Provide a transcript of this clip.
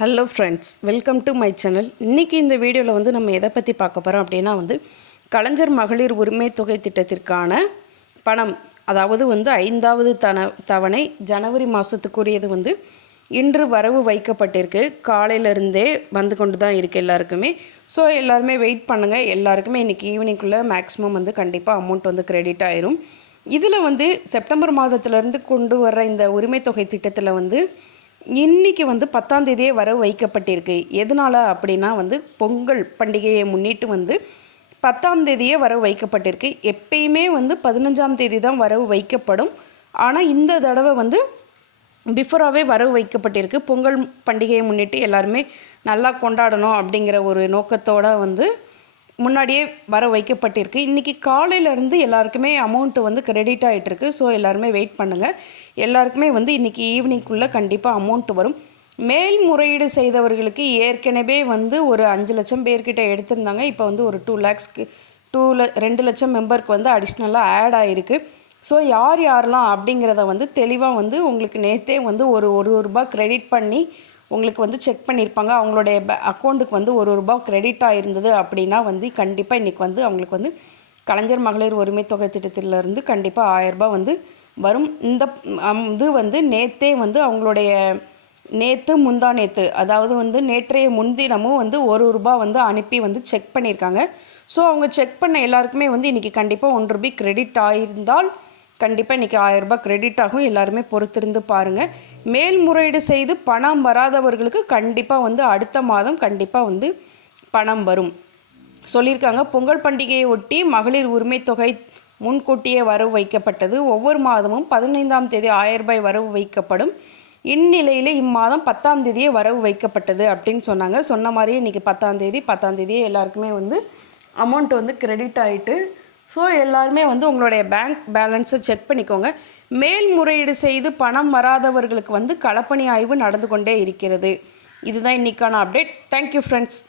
Hello friends, welcome to my channel. இன்றைக்கி இந்த வீடியோவில் வந்து நம்ம எதை பற்றி பார்க்க போகிறோம் அப்படின்னா கலைஞர் மகளிர் உரிமை தொகை திட்டத்திற்கான பணம், அதாவது 5வது தவணை ஜனவரி மாதத்துக்குரியது இன்று வரவு வைக்கப்பட்டிருக்கு. காலையிலேருந்தே வந்து கொண்டு தான் இருக்குது எல்லாருக்குமே. ஸோ எல்லாருமே வெயிட் பண்ணுங்கள். எல்லாருக்குமே இன்றைக்கி ஈவினிங்குள்ளே மேக்ஸிமம் கண்டிப்பாக அமௌண்ட் கிரெடிட் ஆயிரும். இதில் செப்டம்பர் மாதத்துலேருந்து கொண்டு வர்ற இந்த உரிமை தொகை திட்டத்தில் இன்றைக்கி 10ஆம் தேதியே வரவு வைக்கப்பட்டிருக்கு. எதனால் அப்படின்னா பொங்கல் பண்டிகையை முன்னிட்டு 10ஆம் தேதியே வரவு வைக்கப்பட்டிருக்கு. எப்பயுமே 15ஆம் தேதி தான் வரவு வைக்கப்படும். ஆனால் இந்த தடவை பிஃபோராகவே வரவு வைக்கப்பட்டிருக்கு. பொங்கல் பண்டிகையை முன்னிட்டு எல்லாருமே நல்லா கொண்டாடணும் அப்படிங்கிற ஒரு நோக்கத்தோடு முன்னாடியே வர வைக்கப்பட்டிருக்கு. இன்றைக்கி காலையிலேருந்து எல்லாருக்குமே அமௌண்ட்டு கிரெடிட் ஆகிட்டுருக்கு. ஸோ எல்லாருமே வெயிட் பண்ணுங்கள். எல்லாருக்குமே இன்றைக்கி ஈவினிங்குள்ளே கண்டிப்பாக அமௌண்ட்டு வரும். மேல்முறையீடு செய்தவர்களுக்கு ஏற்கனவே ஒரு 5 லட்சம் பேர்கிட்ட எடுத்திருந்தாங்க. இப்போ ஒரு 2 லேக்ஸ்க்கு 2 லட்சம் மெம்பருக்கு அடிஷ்னலாக ஆட் ஆகிருக்கு. ஸோ யாரெல்லாம் அப்படிங்கிறத தெளிவாக உங்களுக்கு நேற்றே ஒரு ரூபா கிரெடிட் பண்ணி உங்களுக்கு செக் பண்ணியிருப்பாங்க. அவங்களுடைய அக்கௌண்ட்டுக்கு ஒரு ரூபா கிரெடிட் ஆகிருந்தது அப்படின்னா கண்டிப்பாக இன்றைக்கி அவங்களுக்கு கலைஞர் மகளிர் உரிமை தொகை திட்டத்திலேருந்து கண்டிப்பாக 1000 ரூபாய் வரும். இந்த இது நேற்றே அவங்களுடைய முந்தா நேற்று, அதாவது நேற்றைய முன்தினமும் ஒரு ரூபா அனுப்பி செக் பண்ணியிருக்காங்க. ஸோ அவங்க செக் பண்ண எல்லாருக்குமே இன்றைக்கி கண்டிப்பாக 1 ரூபாய் கிரெடிட் ஆகியிருந்தால் கண்டிப்பாக இன்றைக்கி 1000 ரூபாய் கிரெடிட் ஆகும். எல்லாருமே பொறுத்திருந்து பாருங்கள். மேல்முறையீடு செய்து பணம் வராதவர்களுக்கு கண்டிப்பாக அடுத்த மாதம் கண்டிப்பாக பணம் வரும் சொல்லியிருக்காங்க. பொங்கல் பண்டிகையை ஒட்டி மகளிர் உரிமை தொகை முன்கூட்டியே வரவு வைக்கப்பட்டது. ஒவ்வொரு மாதமும் 15ஆம் தேதி 1000 ரூபாய் வரவு வைக்கப்படும். இந்நிலையில் இம்மாதம் 10ஆம் தேதியே வரவு வைக்கப்பட்டது அப்படின்னு சொன்னாங்க. சொன்ன மாதிரியே இன்றைக்கி 10ஆம் தேதியே எல்லாருக்குமே அமௌண்ட் கிரெடிட் ஆகிட்டு. ஸோ எல்லாருமே உங்களுடைய பேங்க் பேலன்ஸை செக் பண்ணிக்கோங்க. மேல்முறையீடு செய்து பணம் வராதவர்களுக்கு களப்பணி ஆய்வு நடந்து கொண்டே இருக்கிறது. இதுதான் இன்றைக்கான அப்டேட். Thank you friends.